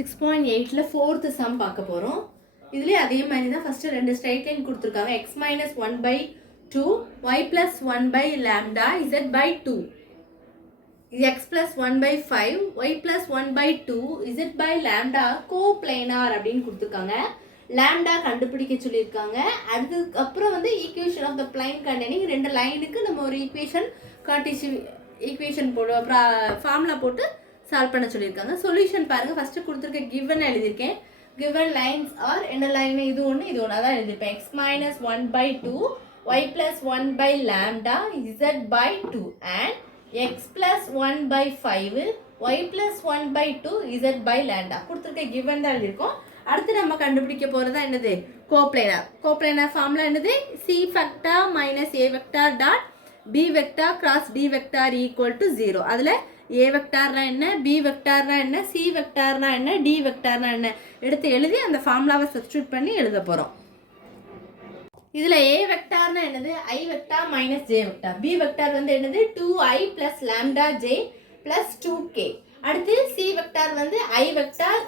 6.8ல 4th some பார்க்க போகிறோம். இதுலேயே அதே மாதிரி தான் ஃபஸ்ட்டு 2 ஸ்ட்ரைட் லைன் கொடுத்துருக்காங்க. x minus 1/2 y plus 1 lambda z by 2. x plus 1/5 y plus 1/2 z by lambda coplanar அப்படின்னு கொடுத்துருக்காங்க. லாம்டா கண்டுபிடிக்க சொல்லியிருக்காங்க. அதுக்கப்புறம் வந்து equation of the plane containing 2 லைனுக்கு நம்ம ஒரு ஈக்குவேஷன் ஃபார்முலா போட்டு சால்வ் பண்ண சொல்லியிருக்காங்க. சொல்யூஷன் பாருங்கள். ஃபஸ்ட்டு கொடுத்துருக்க கிவன் எழுதியிருக்கேன். கிவன் லைன்ஸ் ஆர் என்ன லைன் இது ஒன்று அதான் எழுதியிருப்பேன். x minus 1/2 y plus 1 lambda z by 2 and x plus 1/5 y plus 1/2 z by lambda கொடுத்துருக்க கிவன் தான் எழுதியிருக்கோம். அடுத்து நம்ம கண்டுபிடிக்க போகிறது என்னது? கோப்ளைனார் ஃபார்முலா என்னது? c vector minus a vector dot b vector cross d vector equal to 0. அதில் a வெக்டார்னா என்ன, b வெக்டார்னா என்ன, c வெக்டார்னா என்ன, d வெக்டார்னா என்ன எடுத்து எழுதி அந்த ஃபார்முலாவை சப்ஸ்டியூட் பண்ணி எழுத போகிறோம். இதில் a வெக்டார்னா என்னது? i vector minus j vector. b vector வந்து என்னது? 2i plus lambda j plus 2k. அடுத்து c வெக்டார் வந்து i வெக்டார்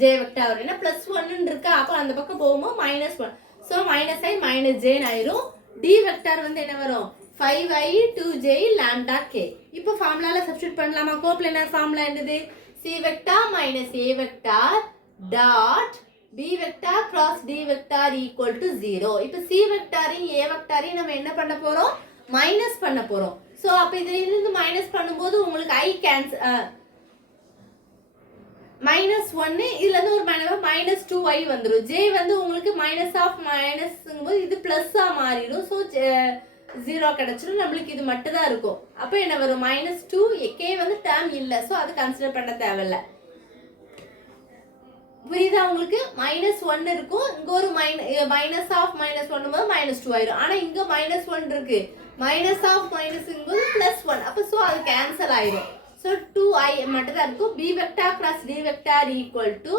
j வெக்டார் வரும். ஏன்னா ப்ளஸ் 1 இருக்கா, அப்போ அந்த பக்கம் போகும்போது -1. ஸோ -i மைனஸ் ஜேன்னு ஆயிரும். d வெக்டார் வந்து என்ன வரும்? 5i 2j lambda k. இப்போ ஃபார்முலாவில் சப்ஸ்டியூட் பண்ணலாமா? கோப்ளைனார் ஃபார்முலா என்னது? c vector minus a vector dot b vector cross d vector equal to 0. இப்போ c வெக்டாரையும் a வெக்டாரையும் நம்ம என்ன பண்ண போகிறோம்? மைனஸ் பண்ண போகிறோம். ஸோ அப்போ இதிலிருந்து மைனஸ் பண்ணும்போது உங்களுக்கு i கேன்சல் -1 இதுலேருந்து ஒரு -2i வந்துடும். j வந்து உங்களுக்கு மைனஸ் ஆஃப் மைனஸ்ங்கும்போது இது ப்ளஸ்ஸாக மாறிடும். ஸோ 0 கிடச்சிடும். நம்மளுக்கு இது மட்டும் தான் இருக்கும். அப்போ என்ன வரும்? -2 k வந்து டேர்ம் இல்லை. ஸோ அது கன்சிடர் பண்ண தேவையில்லை. புரியுதா உங்களுக்கு? -1 இருக்கும். இங்கே ஒரு மைனஸ் ஆஃப் -1 போது -2 ஆயிரும். ஆனால் இங்கே -1 இருக்கு. மைனஸ் ஆஃப் மைனஸ்ங்கும்போது +1. அப்போ ஸோ அது கேன்சல் ஆயிரும். ஸோ 2i மட்டும் தான் இருக்கும். b vector cross d vector equal to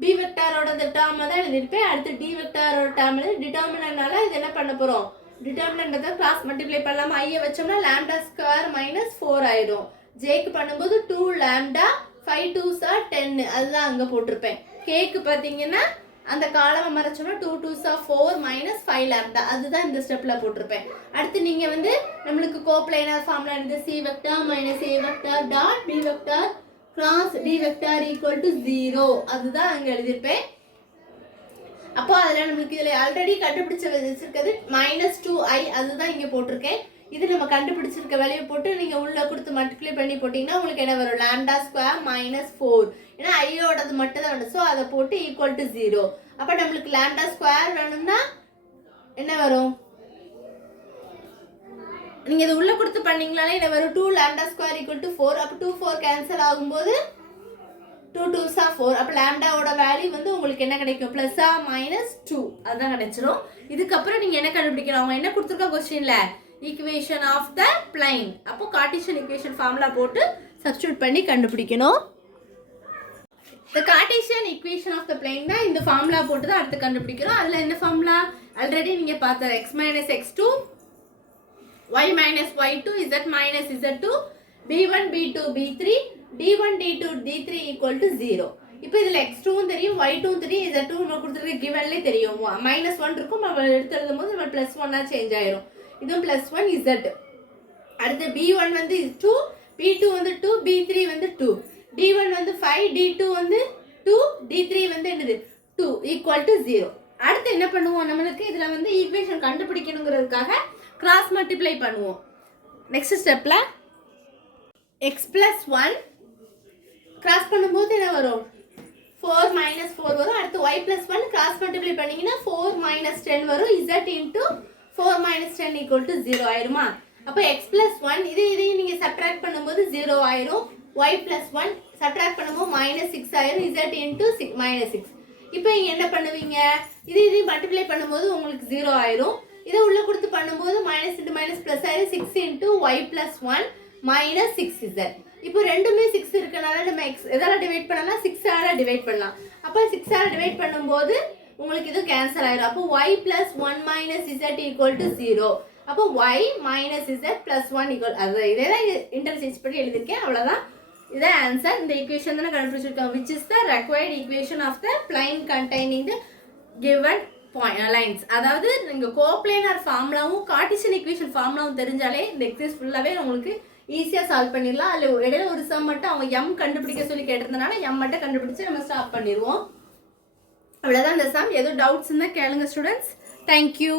b வெக்டாரோட டேர்ம் தான் எழுதிருப்பேன். அடுத்து d வெக்டாரோட டேர்ம் டிட்டர்மினன்ட்னால இது என்ன பண்ண போகிறோம்? டிட்டர்மினன்ட் கிராஸ் மல்டிப்ளை பண்ணலாமா? ஐயை வச்சோம்னா லாம்டா ஸ்கொயர் -4 ஆயிடும். ஜேக்கு பண்ணும்போது 2 லாம்டா 5 2s are 10 அதுதான் அங்கே போட்டிருப்பேன். கேக்கு பார்த்தீங்கன்னா அந்த காலமை மறைச்சோம்னா 2 2s are 4 -5 லாம்டா அதுதான் இந்த ஸ்டெப்பில் போட்டிருப்பேன். அடுத்து நீங்கள் வந்து நம்மளுக்கு கோப்ளைனார் ஃபார்முலா இருந்து c vector minus a vector dot b vector cross d vector equal to 0 அதுதான் அங்கே எழுதியிருப்பேன். அப்போ அதில் நம்மளுக்கு இதில் ஆல்ரெடி கண்டுபிடிச்ச வச்சிருக்கிறது -2i அதுதான் இங்கே போட்டிருக்கேன். இது நம்ம கண்டுபிடிச்சிருக்க வேலையை போட்டு நீங்கள் உள்ளே கொடுத்து மல்டிப்ளை பண்ணி போட்டிங்கன்னா உங்களுக்கு என்ன வரும்? Lambda square -4. ஏன்னா ஐயோடது மட்டும் தான் வேணும். ஸோ அதை போட்டு ஈக்குவல் டு 0. அப்போ நம்மளுக்கு லாம்டா ஸ்கொயர் வேணும்னா என்ன வரும்? நீங்கள் இது உள்ளே கொடுத்து பண்ணிங்களாலே என்ன வரும்? 2 லாம்டா ஸ்கொயர் ஈக்குவல் டு 4. அப்போ 2 4 கேன்சல் ஆகும்போது 2 2s are 4. அப்போ லாம்டாவோட வேல்யூ வந்து உங்களுக்கு என்ன கிடைக்கும்? +ஆ -2 அதுதான் கிடைச்சிரும். இதுக்கப்புறம் நீங்கள் என்ன கண்டுபிடிக்கணும்? அவங்க என்ன கொடுத்துருக்க கொஸ்டின்ல ஈக்குவேஷன் ஆஃப் த பிளைன். அப்போ கார்ட்டீசியன் ஈக்குவேஷன் ஃபார்முலா போட்டு சப்ஸ்டியூட் பண்ணி கண்டுபிடிக்கணும். இந்த Cartesian equation of the plane தான் இந்த ஃபார்முலா போட்டு தான் அடுத்து கண்டுபிடிக்கிறோம். அதில் என்ன ஃபார்முலா ஆல்ரெடி நீங்கள் பார்த்தது? x minus x2 y minus y2 z minus z2 b1 b2 b3 d1 d2 d3 equal to 0. இப்போ இதில் x2 தெரியும், y2 தெரியும், z2 நம்ம கொடுத்துருக்க கிவன்லேயே தெரியும். -1 இருக்கும். நம்ம எடுத்து எழுதும் போது நம்ம +1 சேஞ்ச் ஆயிரும். இதுவும் +1 z. அடுத்து b1 வந்து 2 b2 வந்து 2 b3 வந்து 2 d1 வந்து 5 d2 வந்து 2 d3 வந்து என்னது 2 equal to 0. அடுத்து என்ன பண்ணுவோம்? நம்மளுக்கு இதில் வந்து ஈக்குவேஷன் கண்டுபிடிக்கணுங்கிறதுக்காக கிராஸ் மல்டிப்ளை பண்ணுவோம். நெக்ஸ்ட் ஸ்டெப்பில் x plus 1 கிராஸ் பண்ணும்போது என்ன வரும்? 4 -4 வரும். அடுத்து y plus 1 கிராஸ் மல்டிப்ளை பண்ணிங்கன்னா 4 - 10 வரும். z into 4 - 10 equal to 0 ஆயிருமா? அப்போ x plus 1 இதையும் நீங்கள் சப்ட்ராக்ட் பண்ணும்போது 0 ஆயிரும். y plus 1 சப்ட்ராக்ட் பண்ணும்போது -6 ஆயிரும். z into -6. இப்போ இங்கே என்ன பண்ணுவீங்க? இதையும் மல்டிப்ளை பண்ணும்போது உங்களுக்கு 0 ஆயிரும். இதை உள்ளே கொடுத்து பண்ணும்போது -into ++ ஆயிரும். 6 into y plus 1 -6z. இப்போ ரெண்டுமே 6 இருக்கனால நம்ம எதால டிவைட் பண்ணலாம்? 6ஆல டிவைட் பண்ணலாம். அப்போ 6ஆல டிவைட் பண்ணும்போது உங்களுக்கு இது கேன்சல் ஆயிரும். அப்போ y plus 1 - z equal to 0. அப்போ y minus z plus 1 equal அது இதெல்லாம் இன்டர்சேஞ்ச் பண்ணி எழுதியிருக்கேன். அவ்வளோதான். இதான் ஆன்சர். இந்த ஈக்குவேஷன் தானே கண்டுபிடிச்சிருக்கோம். Which is the required equation of the plane containing the given lines. அதாவது நீங்கள் கோப்ளைனர் ஃபார்முலாவும் கார்ட்டீசியன் ஈக்குவேஷன் ஃபார்முலாவும் தெரிஞ்சாலே இந்த எக்ஸசைஸ் ஃபுல்லாகவே உங்களுக்கு ஈஸியாக சால்வ் பண்ணிடலாம். அதில் இடையில ஒரு சம் மட்டும் அவங்க எம் கண்டுபிடிக்க சொல்லி கேட்டிருந்தனால எம் மட்டும் கண்டுபிடிச்சு நம்ம ஸ்டாப் பண்ணிடுவோம். அவ்வளோதான் இந்த சம். எதுவும் டவுட்ஸ் இருந்தால் கேளுங்க ஸ்டூடெண்ட்ஸ். தேங்க்யூ.